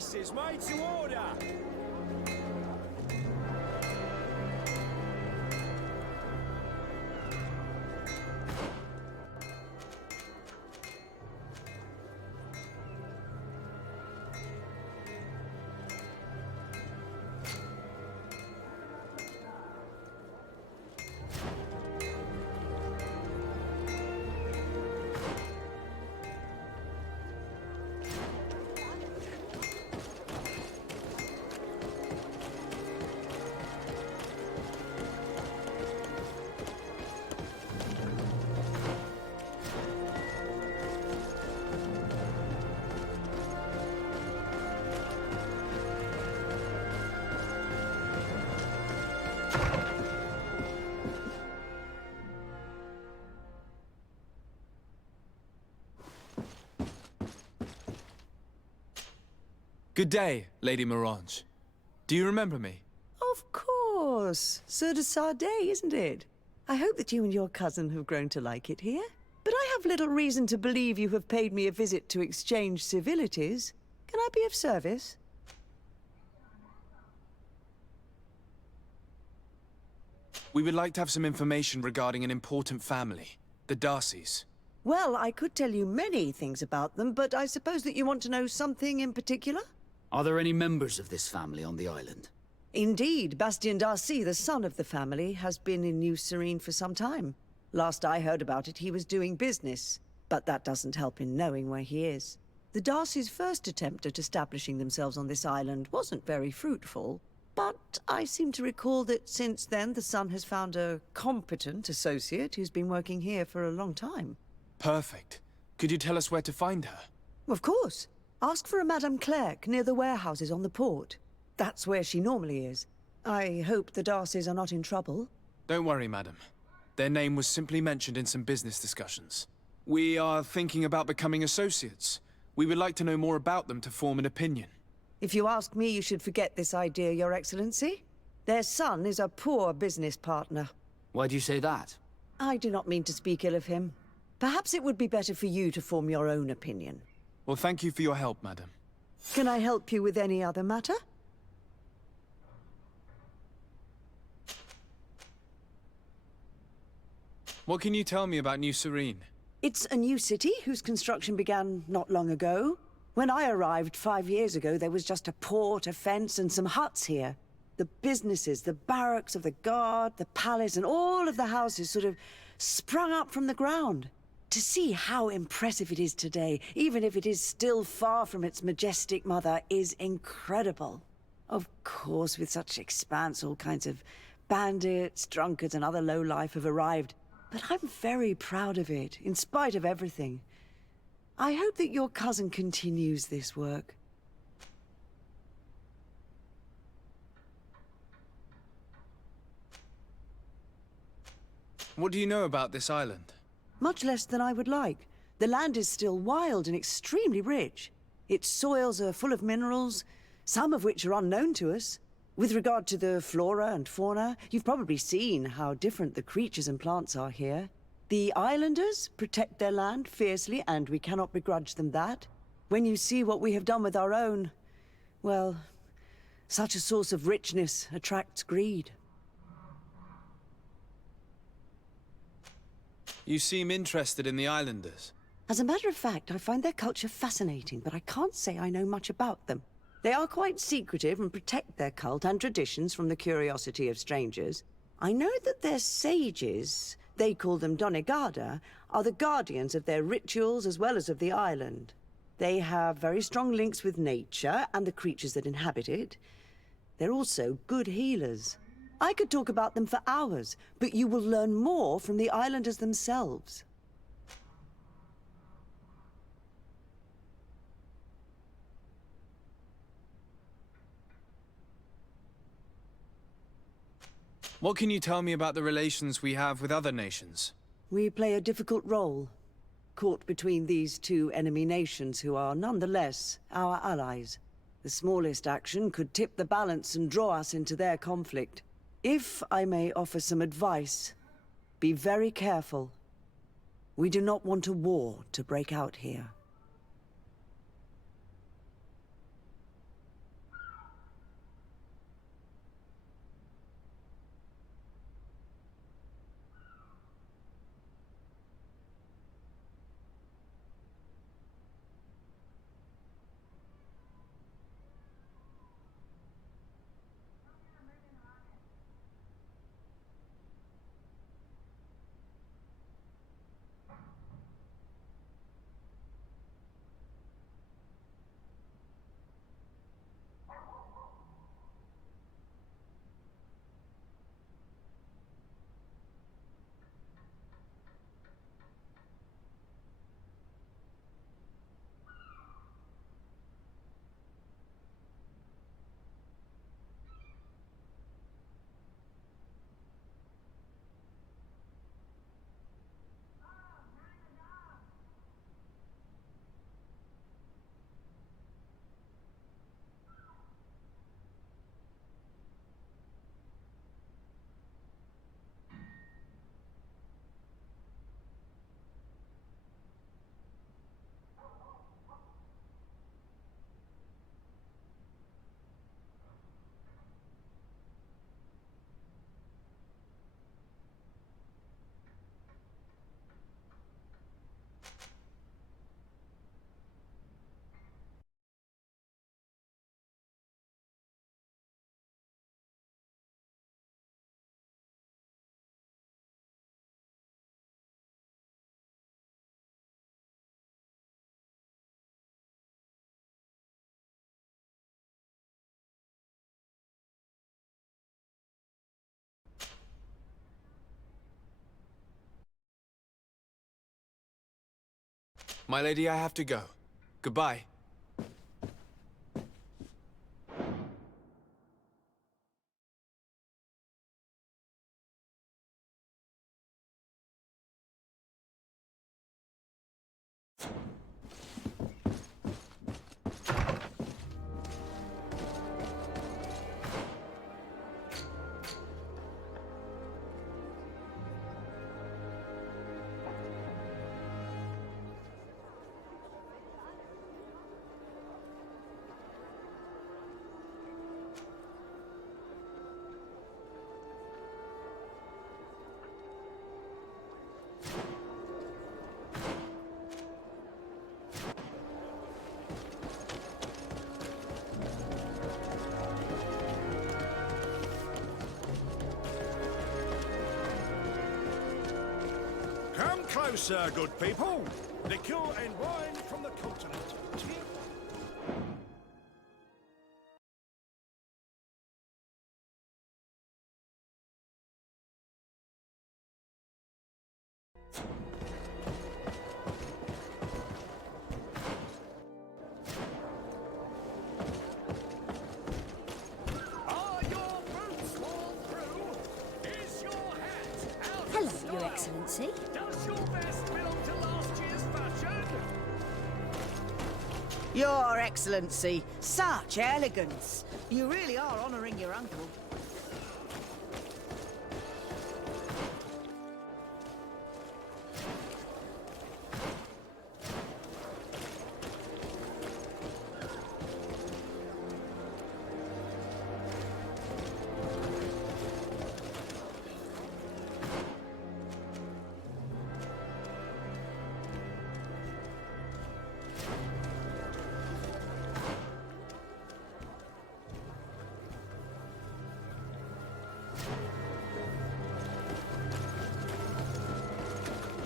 Pieces made to order! Good day, Lady Morange. Do you remember me? Of course. Sir de Sardet, isn't it? I hope that you and your cousin have grown to like it here. But I have little reason to believe you have paid me a visit to exchange civilities. Can I be of service? We would like to have some information regarding an important family, the Darcys. Well, I could tell you many things about them, but I suppose that you want to know something in particular? Are there any members of this family on the island? Indeed, Bastien Darcy, the son of the family, has been in New Serene for some time. Last I heard about it, he was doing business, but that doesn't help in knowing where he is. The Darcys' first attempt at establishing themselves on this island wasn't very fruitful, but I seem to recall that since then the son has found a competent associate who's been working here for a long time. Perfect. Could you tell us where to find her? Of course. Ask for a Madame Clerc near the warehouses on the port. That's where she normally is. I hope the Darcys are not in trouble. Don't worry, madam. Their name was simply mentioned in some business discussions. We are thinking about becoming associates. We would like to know more about them to form an opinion. If you ask me, you should forget this idea, Your Excellency. Their son is a poor business partner. Why do you say that? I do not mean to speak ill of him. Perhaps it would be better for you to form your own opinion. Well, thank you for your help, madam. Can I help you with any other matter? What can you tell me about New Serene? It's a new city whose construction began not long ago. When I arrived 5 years ago, there was just a port, a fence, and some huts here. The businesses, the barracks of the guard, the palace, and all of the houses sort of sprung up from the ground. To see how impressive it is today, even if it is still far from its majestic mother, is incredible. Of course, with such expanse, all kinds of bandits, drunkards, and other lowlife have arrived. But I'm very proud of it, in spite of everything. I hope that your cousin continues this work. What do you know about this island? Much less than I would like. The land is still wild and extremely rich. Its soils are full of minerals, some of which are unknown to us. With regard to the flora and fauna, you've probably seen how different the creatures and plants are here. The islanders protect their land fiercely, and we cannot begrudge them that. When you see what we have done with our own, well, such a source of richness attracts greed. You seem interested in the islanders. As a matter of fact, I find their culture fascinating, but I can't say I know much about them. They are quite secretive and protect their cult and traditions from the curiosity of strangers. I know that their sages, they call them Donegada, are the guardians of their rituals as well as of the island. They have very strong links with nature and the creatures that inhabit it. They're also good healers. I could talk about them for hours, but you will learn more from the islanders themselves. What can you tell me about the relations we have with other nations? We play a difficult role, caught between these two enemy nations who are nonetheless our allies. The smallest action could tip the balance and draw us into their conflict. If I may offer some advice, be very careful. We do not want a war to break out here. My lady, I have to go. Goodbye. Come closer, good people. Liqueur and wine from the continent. Are your boots worn through? Is your hat out of Hello, style? Your Excellency. Does your vest belong to last year's fashion? Your Excellency, such elegance. You really are honouring your uncle.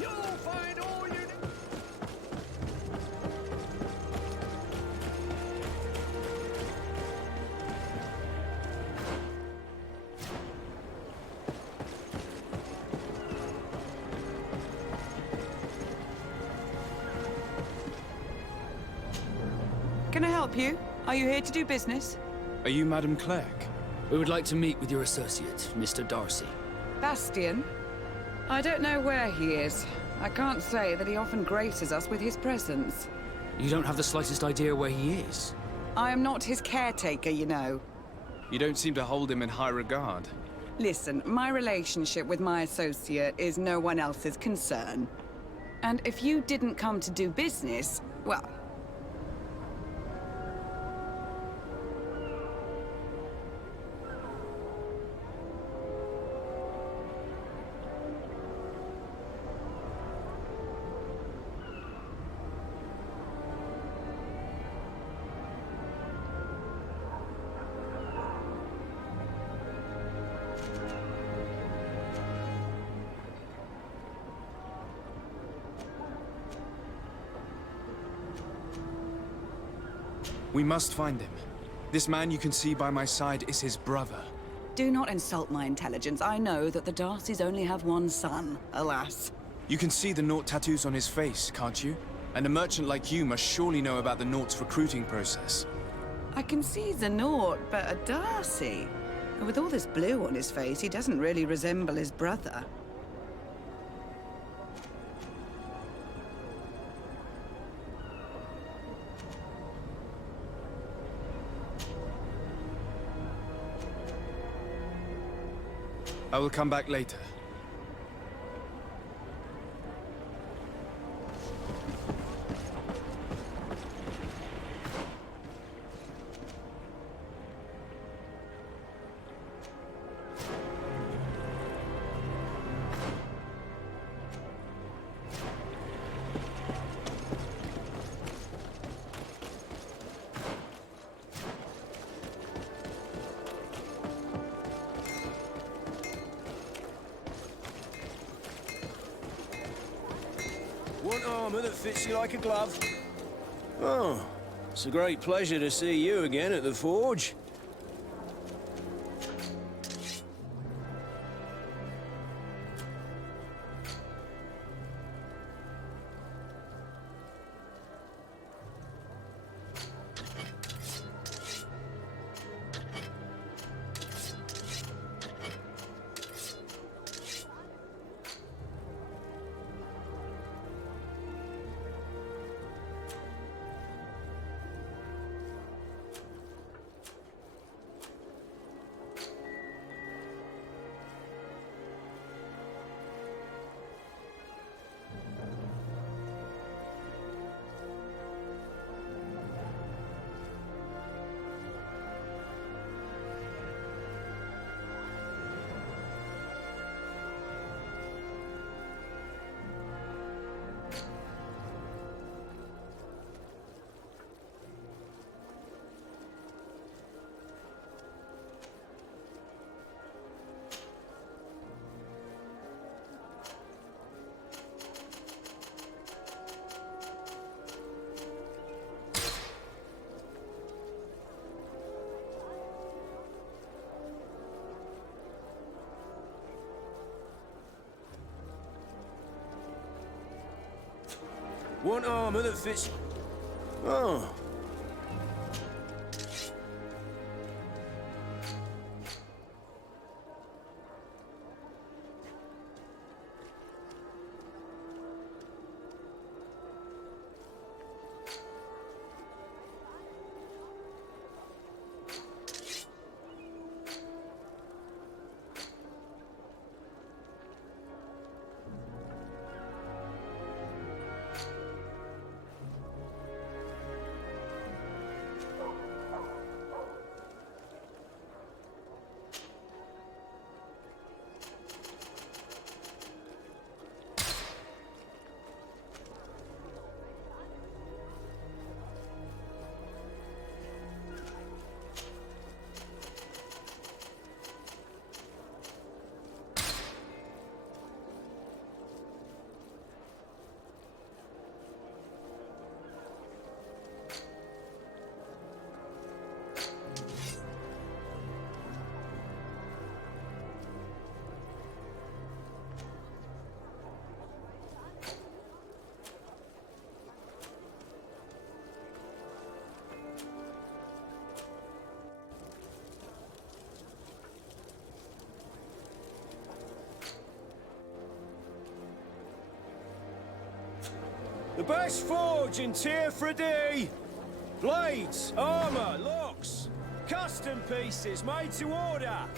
You'll find all you need. Can I help you? Are you here to do business? Are you Madam Clerk? We would like to meet with your associate, Mr. Darcy. Bastian? I don't know where he is. I can't say that he often graces us with his presence. You don't have the slightest idea where he is? I am not his caretaker, you know. You don't seem to hold him in high regard. Listen, my relationship with my associate is no one else's concern. And if you didn't come to do business, well... We must find him. This man you can see by my side is his brother. Do not insult my intelligence. I know that the Darcys only have one son, alas. You can see the Naught tattoos on his face, can't you? And a merchant like you must surely know about the Naught's recruiting process. I can see the Naught, but a Darcy? With all this blue on his face, he doesn't really resemble his brother. I will come back later. Want armour that fits you like a glove? Oh, it's a great pleasure to see you again at the forge. Want armor that fits... Oh. The best forge in Tier 3D! Blades, armor, locks, custom pieces made to order!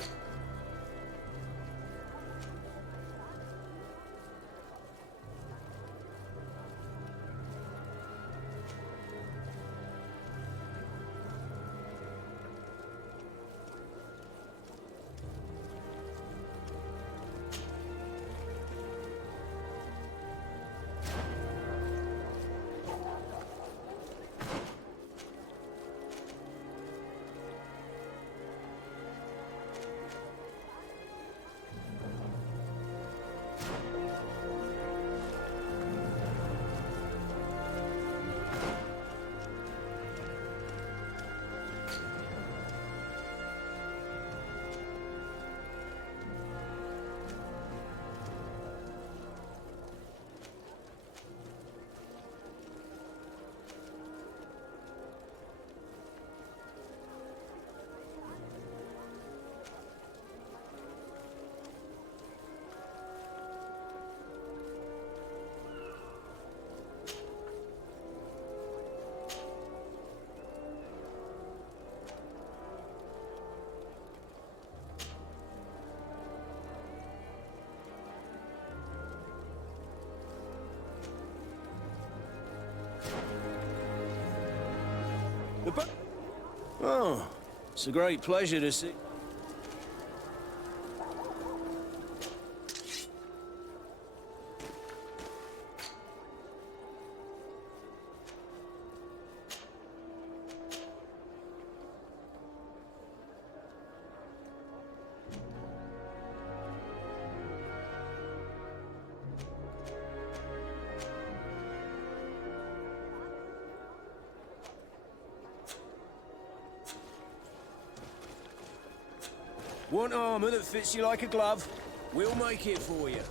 Oh, it's a great pleasure to see. Want armor that fits you like a glove? We'll make it for you.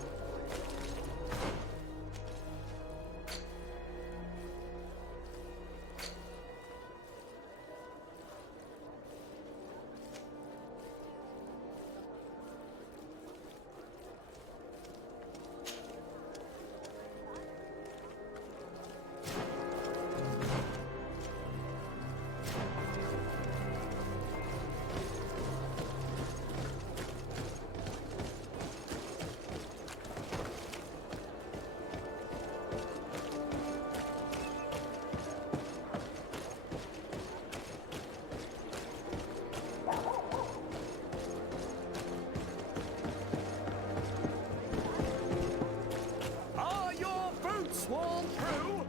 Worn through?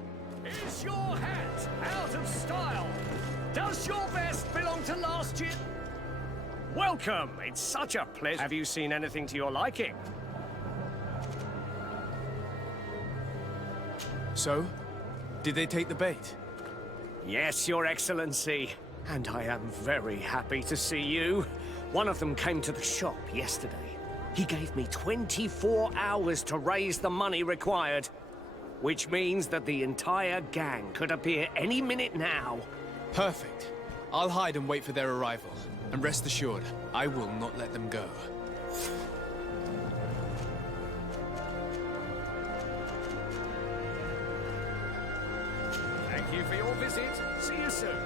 Is your hat out of style? Does your vest belong to last year? Welcome! It's such a pleasure. Have you seen anything to your liking? So? Did they take the bait? Yes, Your Excellency. And I am very happy to see you. One of them came to the shop yesterday. He gave me 24 hours to raise the money required. which means that the entire gang could appear any minute now. Perfect. I'll hide and wait for their arrival. And rest assured, I will not let them go. Thank you for your visit. See you soon.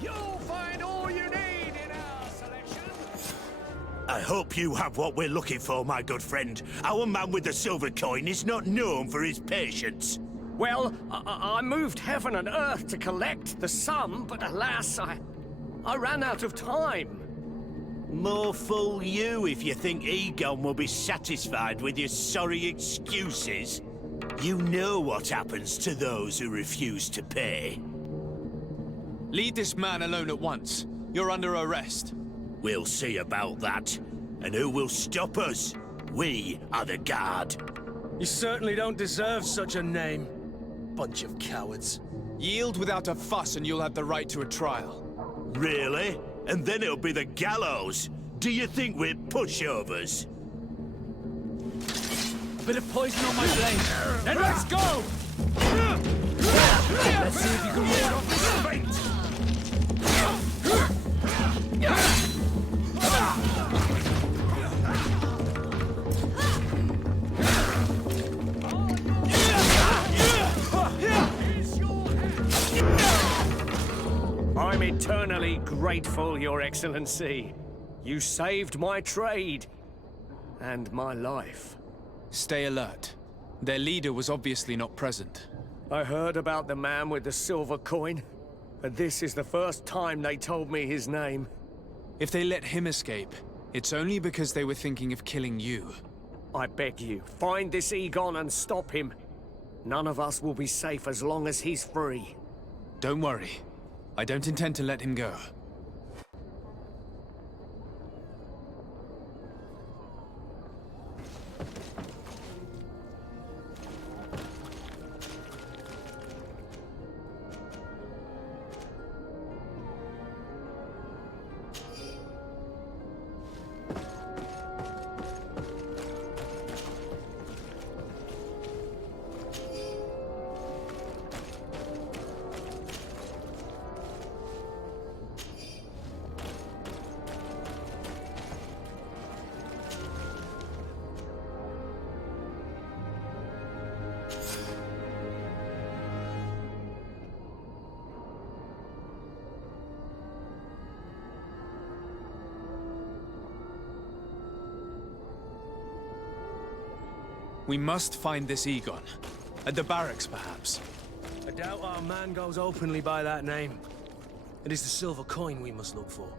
You'll find all you need in our selection. I hope you have what we're looking for, my good friend. Our man with the silver coin is not known for his patience. Well, I moved heaven and earth to collect the sum, but alas, I ran out of time. More fool you if you think Egon will be satisfied with your sorry excuses. You know what happens to those who refuse to pay. Leave this man alone at once. You're under arrest. We'll see about that. And who will stop us? We are the guard. You certainly don't deserve such a name. Bunch of cowards. Yield without a fuss and you'll have the right to a trial. Really? And then it'll be the gallows. Do you think we're pushovers? A bit of poison on my blade. Then let's go! Let's see if you can ward off this fate! I'm eternally grateful, Your Excellency. You saved my trade and my life. Stay alert. Their leader was obviously not present. I heard about the man with the silver coin, but this is the first time they told me his name. If they let him escape, it's only because they were thinking of killing you. I beg you, find this Egon and stop him. None of us will be safe as long as he's free. Don't worry. I don't intend to let him go. We must find this Egon. At the barracks, perhaps. I doubt our man goes openly by that name. It is the silver coin we must look for.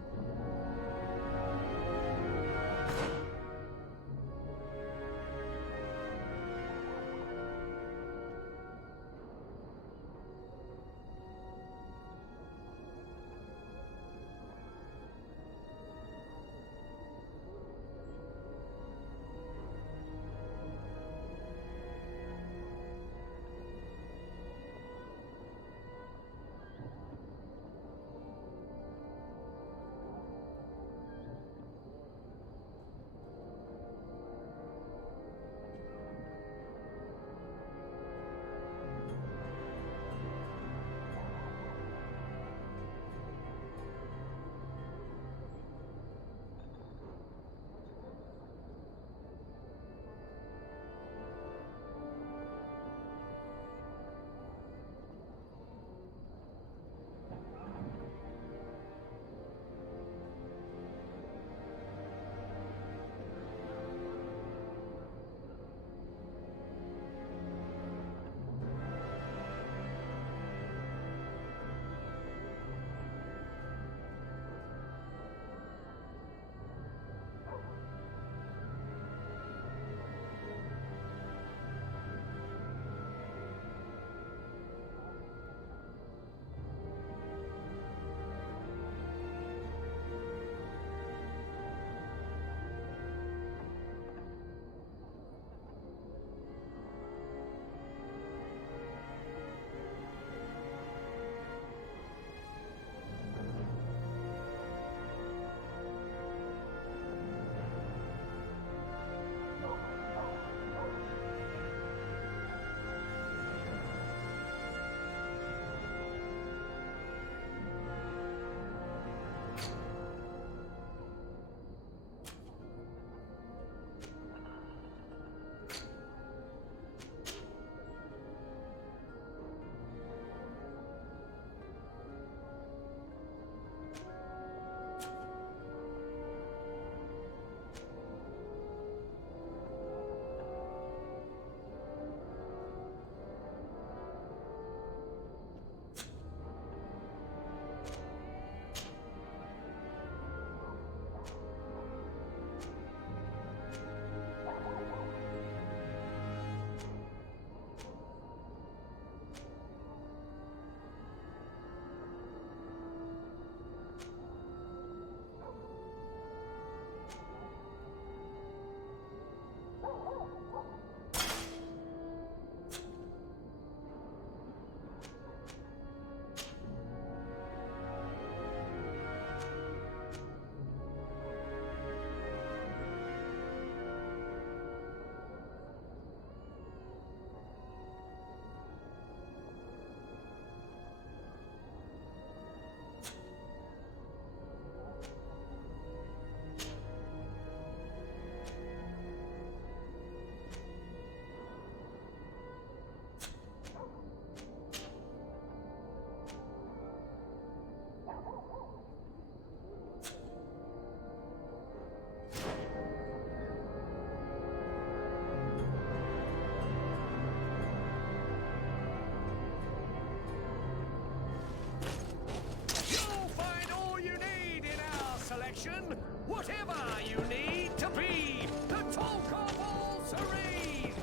whatever you need to be the talk of all serene.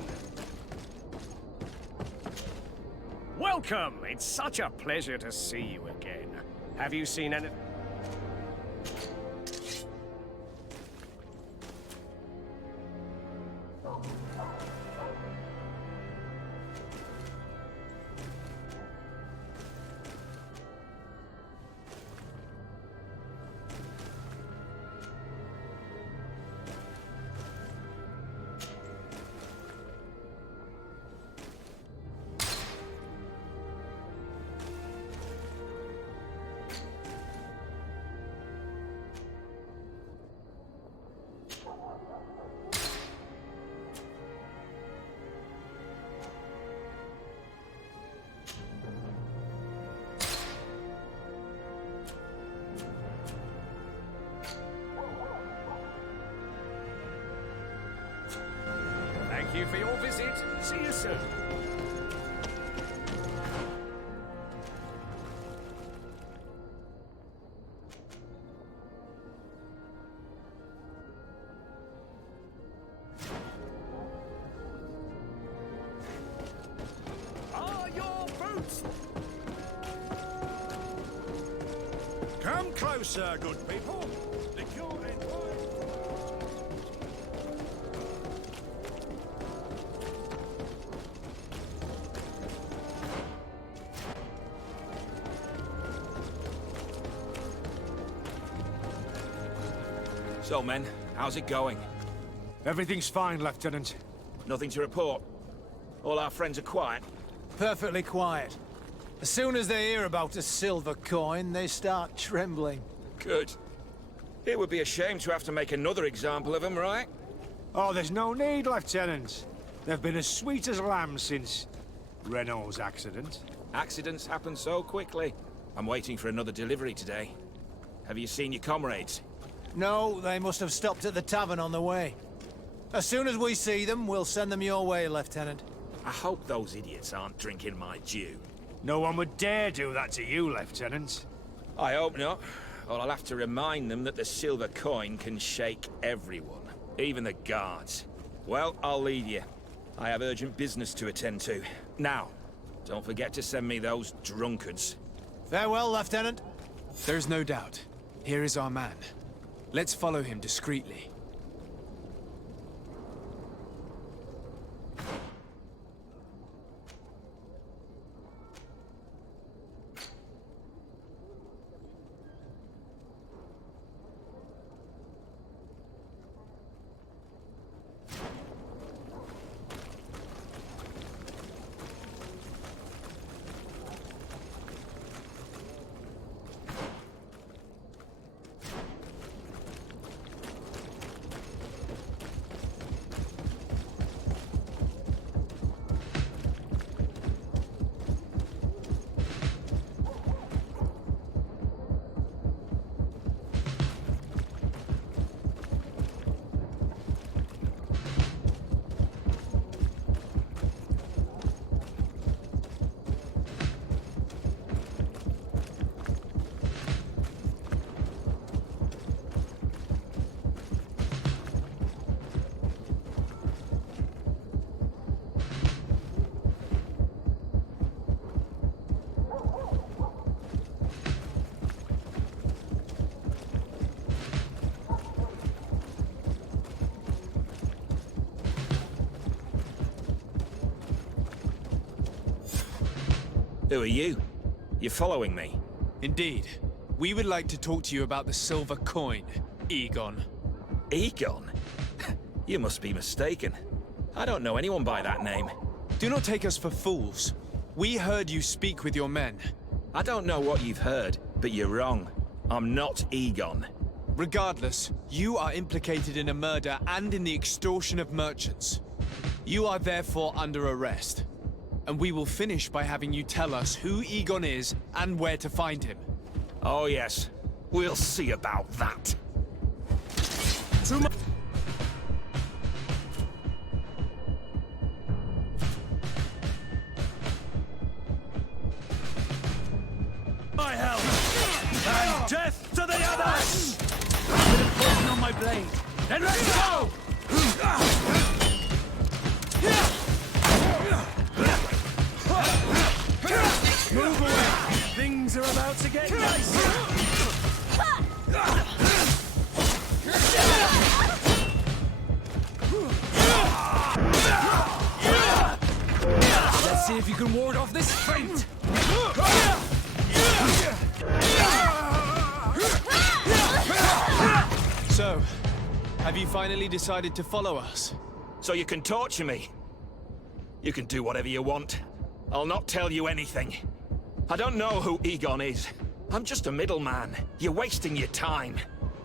Welcome. It's such a pleasure to see you again. Have you seen any... Thank you for your visit. See you soon. Are your boots? Come closer, good people. The cure and So, men, how's it going? Everything's fine, Lieutenant. Nothing to report? All our friends are quiet? Perfectly quiet. As soon as they hear about a silver coin, they start trembling. Good. It would be a shame to have to make another example of them, right? Oh, there's no need, Lieutenant. They've been as sweet as lambs since Renault's accident. Accidents happen so quickly. I'm waiting for another delivery today. Have you seen your comrades? No, they must have stopped at the tavern on the way. As soon as we see them, we'll send them your way, Lieutenant. I hope those idiots aren't drinking my dew. No one would dare do that to you, Lieutenant. I hope not. Or I'll have to remind them that the silver coin can shake everyone, even the guards. Well, I'll leave you. I have urgent business to attend to. Now, don't forget to send me those drunkards. Farewell, Lieutenant. There's no doubt. Here is our man. Let's follow him discreetly. Who are you? You're following me? Indeed. We would like to talk to you about the silver coin, Egon. Egon? You must be mistaken. I don't know anyone by that name. Do not take us for fools. We heard you speak with your men. I don't know what you've heard, but you're wrong. I'm not Egon. Regardless, you are implicated in a murder and in the extortion of merchants. You are therefore under arrest. And we will finish by having you tell us who Egon is and where to find him. Oh yes, we'll see about that. My help! And death to the others! on my blade. Then let's go! Move away! Things are about to get nice! Let's see if you can ward off this feint! So, have you finally decided to follow us? So you can torture me. You can do whatever you want. I'll not tell you anything. I don't know who Egon is. I'm just a middleman. You're wasting your time.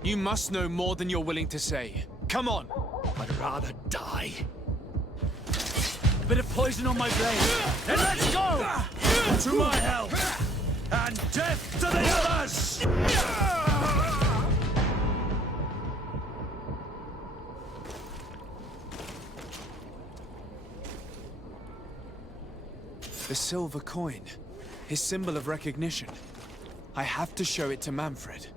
You must know more than you're willing to say. Come on! I'd rather die. A bit of poison on my blade. Then let's go! To my help! And death to the others! The silver coin. His symbol of recognition. I have to show it to Manfred.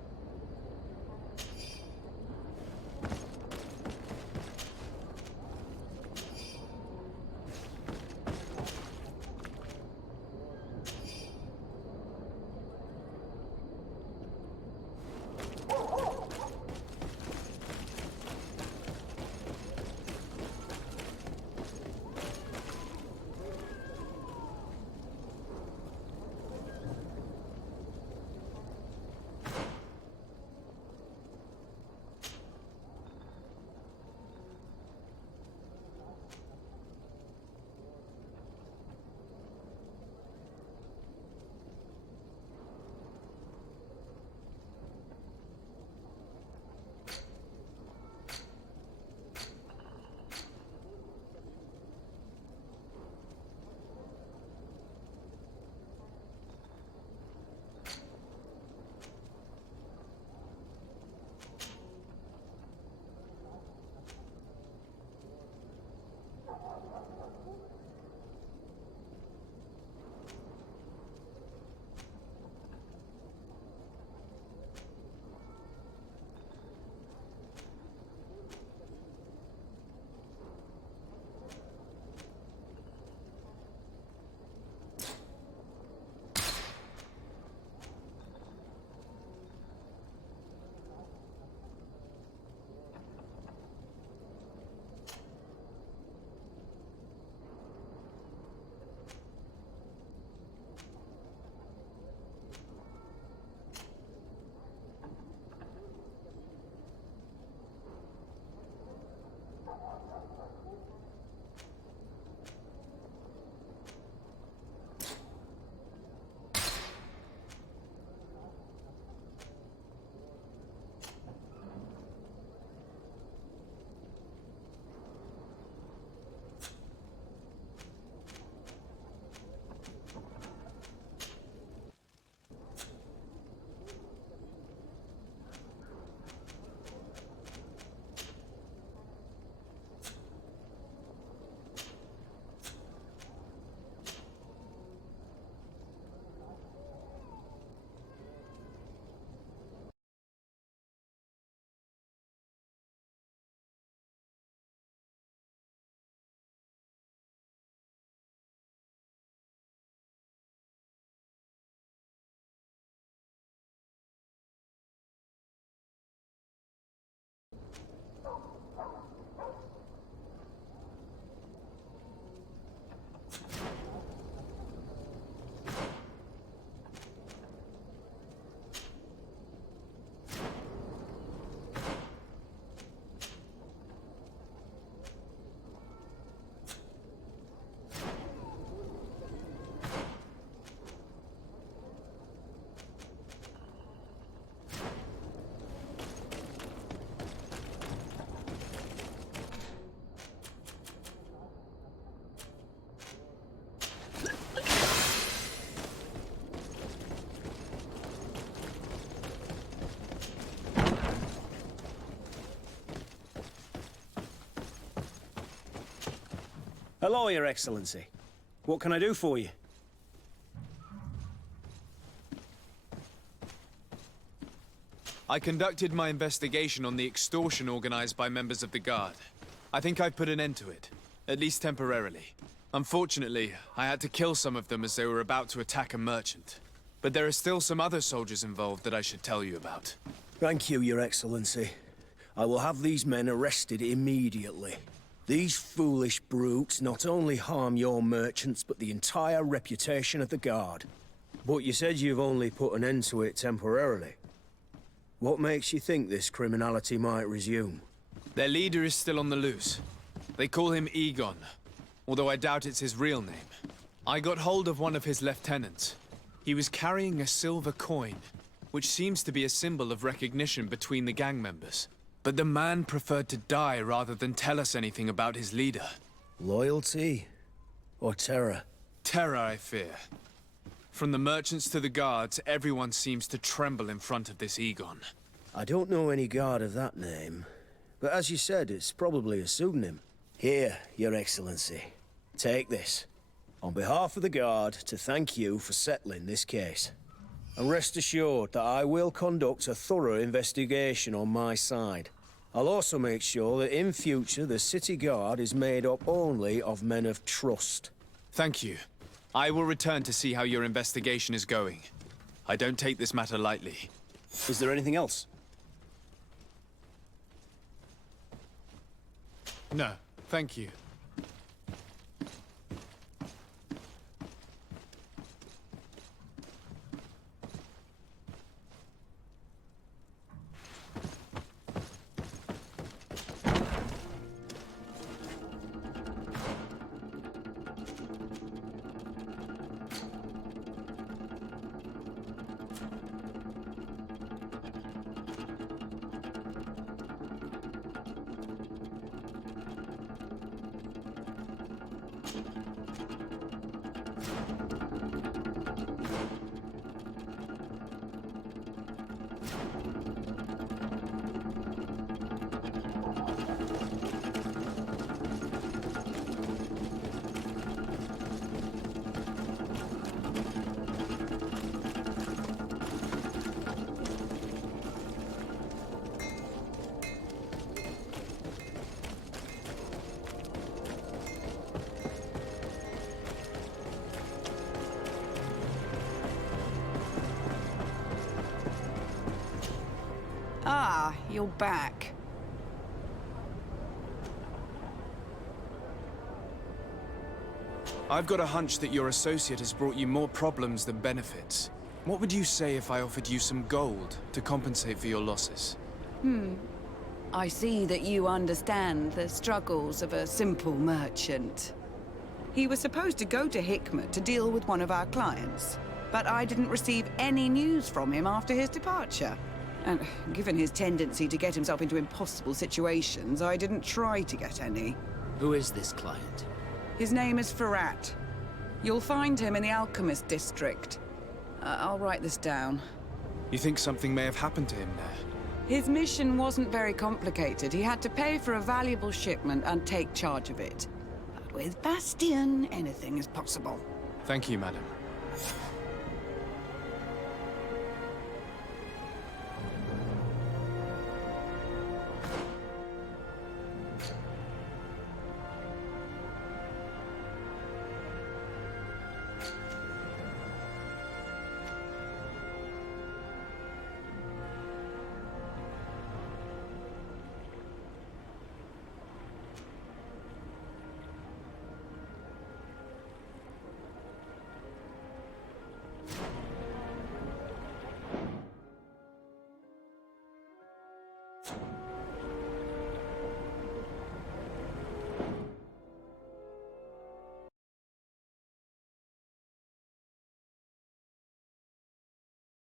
Hello, Your Excellency. What can I do for you? I conducted my investigation on the extortion organized by members of the Guard. I think I've put an end to it, at least temporarily. Unfortunately, I had to kill some of them as they were about to attack a merchant. But there are still some other soldiers involved that I should tell you about. Thank you, Your Excellency. I will have these men arrested immediately. These foolish brutes not only harm your merchants, but the entire reputation of the Guard. But you said you've only put an end to it temporarily. What makes you think this criminality might resume? Their leader is still on the loose. They call him Egon, although I doubt it's his real name. I got hold of one of his lieutenants. He was carrying a silver coin, which seems to be a symbol of recognition between the gang members. But the man preferred to die rather than tell us anything about his leader. Loyalty? Or terror? Terror, I fear. From the merchants to the guards, everyone seems to tremble in front of this Egon. I don't know any guard of that name. But as you said, it's probably a pseudonym. Here, Your Excellency. Take this. On behalf of the Guard, to thank you for settling this case. And rest assured that I will conduct a thorough investigation on my side. I'll also make sure that in future the City Guard is made up only of men of trust. Thank you. I will return to see how your investigation is going. I don't take this matter lightly. Is there anything else? No, thank you. Ah, you're back. I've got a hunch that your associate has brought you more problems than benefits. What would you say if I offered you some gold to compensate for your losses? I see that you understand the struggles of a simple merchant. He was supposed to go to Hikmet to deal with one of our clients, but I didn't receive any news from him after his departure. And given his tendency to get himself into impossible situations, I didn't try to get any. Who is this client? His name is Ferrat. You'll find him in the Alchemist District. I'll write this down. You think something may have happened to him there? His mission wasn't very complicated. He had to pay for a valuable shipment and take charge of it. But with Bastion, anything is possible. Thank you, madam.